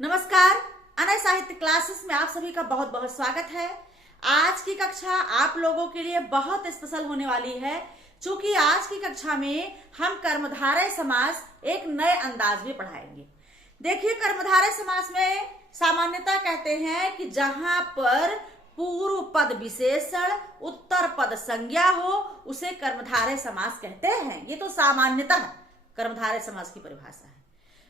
नमस्कार। अनय साहित्य क्लासेस में आप सभी का बहुत बहुत स्वागत है। आज की कक्षा आप लोगों के लिए बहुत स्पेशल होने वाली है, क्योंकि आज की कक्षा में हम कर्मधारय समास एक नए अंदाज में पढ़ाएंगे। देखिए, कर्मधारय समास में सामान्यतः कहते हैं कि जहां पर पूर्व पद विशेषण उत्तर पद संज्ञा हो उसे कर्मधारय समास कहते हैं। ये तो सामान्यतः कर्मधारय समास की परिभाषा है।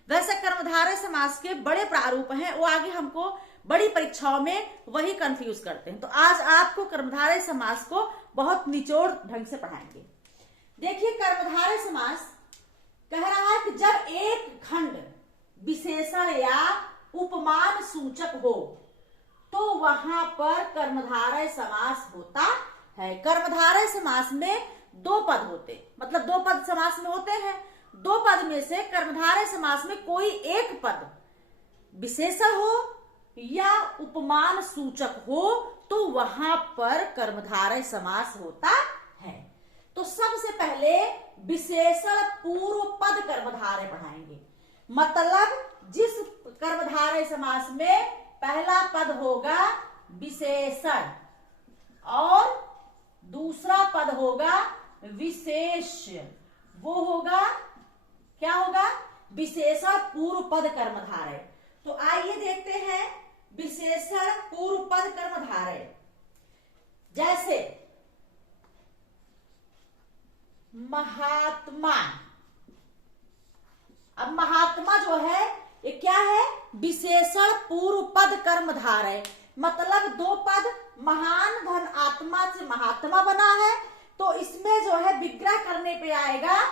वैसे कर्मधारय समास के बड़े प्रारूप हैं, वो आगे हमको बड़ी परीक्षाओं में वही कंफ्यूज करते हैं। तो आज आपको कर्मधारय समास को बहुत निचोड़ ढंग से पढ़ाएंगे। देखिए, कर्मधारय समास कह रहा है कि जब एक खंड विशेषण या उपमान सूचक हो तो वहां पर कर्मधारय समास होता है। कर्मधारय समास में दो पद होते, मतलब दो पद समास में होते हैं। दो पद में से कर्मधारय समास में कोई एक पद विशेषण हो या उपमान सूचक हो तो वहां पर कर्मधारय समास होता है। तो सबसे पहले विशेषण पूर्व पद कर्मधारय पढ़ाएंगे। मतलब जिस कर्मधारय समास में पहला पद होगा विशेषण और दूसरा पद होगा विशेष, वो होगा क्या होगा? विशेषण पूर्व पद कर्मधारय। तो आइए देखते हैं विशेषण पूर्व पद कर्मधारय। जैसे महात्मा। अब महात्मा जो है ये क्या है? विशेषण पूर्व पद कर्मधारय। मतलब दो पद महान धन आत्मा से महात्मा बना है, तो इसमें जो है विग्रह करने पे आएगा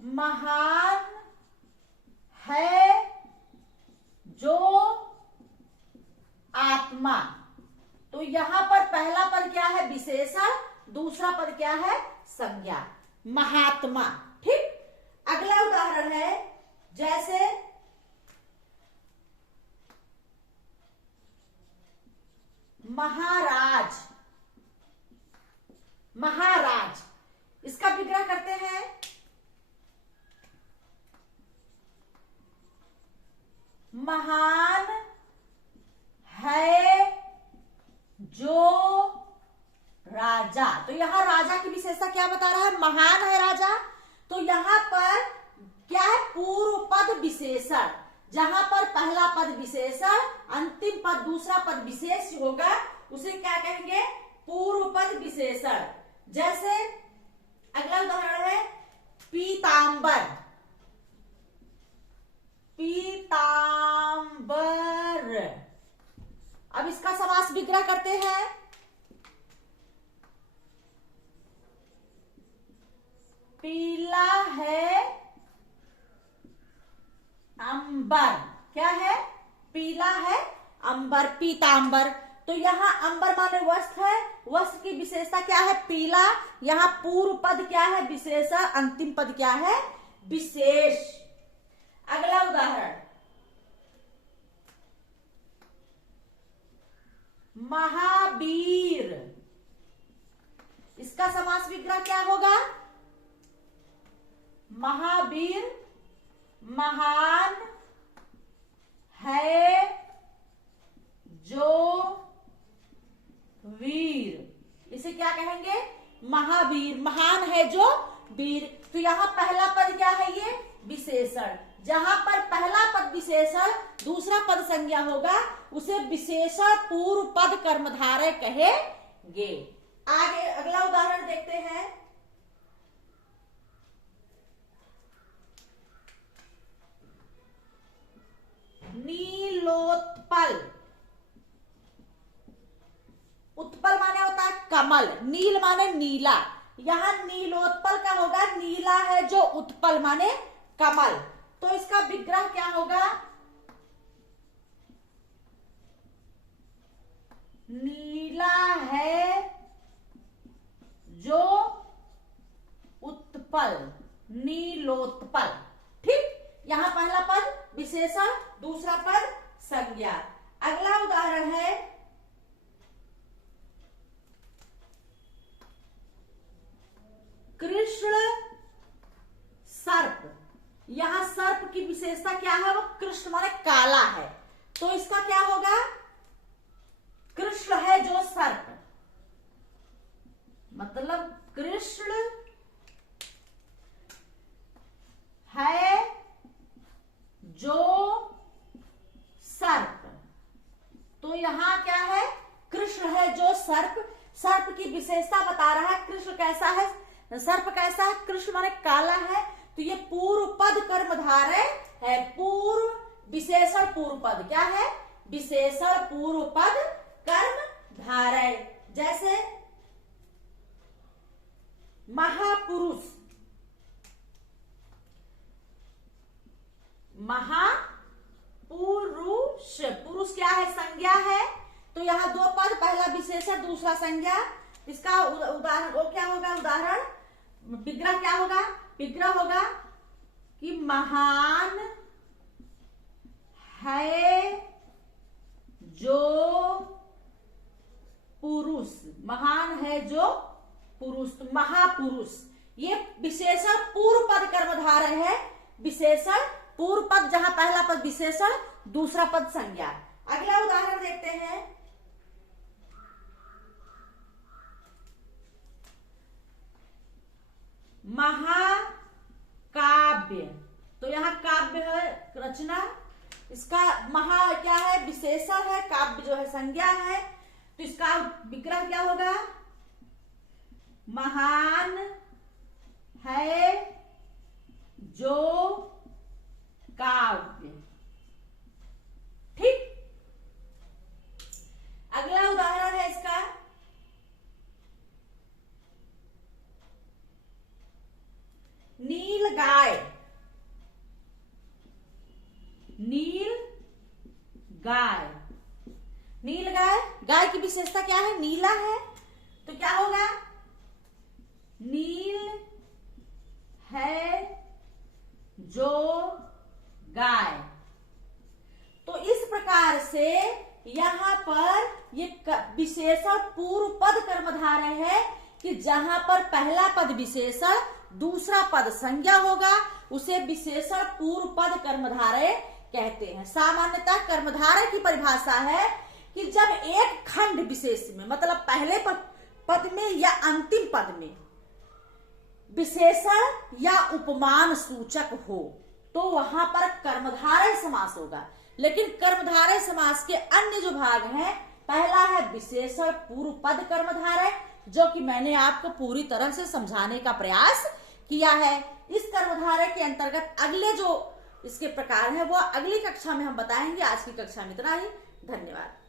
महान है जो आत्मा। तो यहां पर पहला पद क्या है? विशेषण, दूसरा पद क्या है? संज्ञा, महात्मा। ठीक। अगला उदाहरण है जैसे महाराज। महाराज इसका विग्रह करते हैं महान है जो राजा। तो यहां राजा की विशेषता क्या बता रहा है? महान है राजा। तो यहां पर क्या है? पूर्व पद विशेषण। जहां पर पहला पद विशेषण, अंतिम पद दूसरा पद विशेष होगा उसे क्या कहेंगे? पूर्व पद विशेषण। जैसे अगला उदाहरण है पीतांबर। पीतांबर। अब इसका समास विग्रह करते हैं। पीला है अंबर। क्या है? पीला है अंबर, पीतांबर। तो यहाँ अंबर माने वस्त्र है, वस्त्र की विशेषता क्या है? पीला। यहाँ पूर्व पद क्या है? विशेषण, अंतिम पद क्या है? विशेष। अगला उदाहरण महावीर। इसका समास विग्रह क्या होगा? महावीर महान है जो वीर। इसे क्या कहेंगे? महावीर, महान है जो वीर। तो यहां पहला पद क्या है? ये विशेषण। जहां पर पहला पद विशेषण दूसरा पद संज्ञा होगा उसे विशेषण पूर्व पद कर्मधारय कहेंगे। आगे अगला उदाहरण देखते हैं। नीलोत्पल। उत्पल माने होता है कमल, नील माने नीला। यहां नीलोत्पल का होगा नीला है जो उत्पल माने कमल। तो इसका विग्रह क्या होगा? नीला है जो उत्पल, नीलोत्पल। ठीक। यहां पहला पद विशेषण, दूसरा पद संज्ञा। अगला उदाहरण है कृष्ण सर्प। यहां सर्प की विशेषता क्या है? वो कृष्ण माने काला है, तो इसका क्या होगा? कृष्ण है जो सर्प, मतलब कृष्ण है जो सर्प। तो यहां क्या है? कृष्ण है जो सर्प। सर्प की विशेषता बता रहा है। कृष्ण कैसा है? सर्प कैसा है? कृष्ण माने काला है, तो ये पूर्व पद कर्मधारय है। पूर्व विशेषण पूर्व पद क्या है? विशेषण पूर्व पद कर्मधारय। जैसे महापुरुष, महापुरुष, पुरुष क्या है? संज्ञा है, तो यहाँ दो पद, पहला विशेषण दूसरा संज्ञा। इसका उदाहरण वो क्या होगा? उदाहरण विग्रह क्या होगा? विग्रह होगा कि महान है जो पुरुष, महान है जो पुरुष, तो महापुरुष। ये विशेषण पूर्व पद कर्मधारय है। विशेषण पूर्व पद, जहां पहला पद विशेषण दूसरा पद संज्ञा। अगला उदाहरण देखते हैं। महाकाव्य, तो यहाँ काव्य है रचना, इसका महा क्या है? विशेषण है, काव्य जो है संज्ञा है, तो इसका विग्रह क्या होगा? महान है जो काव्य। ठीक। अगला उदाहरण है इसका, नील गाय। नील गाय, नील गाय, गाय की विशेषता क्या है? नीला है, तो क्या होगा? नील है जो गाय। तो इस प्रकार से यहां पर ये विशेषण पूर्व पद कर्मधारय है कि जहां पर पहला पद विशेषण दूसरा पद संज्ञा होगा, उसे विशेषण पूर्व पद कर्मधारय कहते हैं। सामान्यतः कर्मधारय की परिभाषा है कि जब एक खंड विशेष में, मतलब पहले पद में या अंतिम पद में विशेषण या उपमान सूचक हो, तो वहां पर कर्मधारय समास होगा। लेकिन कर्मधारय समास के अन्य जो भाग हैं, पहला है विशेषण पूर्व पद कर्मधारय, जो कि मैंने आपको पूरी तरह से समझाने का प्रयास किया है। इस कर्मधारय के अंतर्गत अगले जो इसके प्रकार है वो अगली कक्षा में हम बताएंगे। आज की कक्षा में इतना ही। धन्यवाद।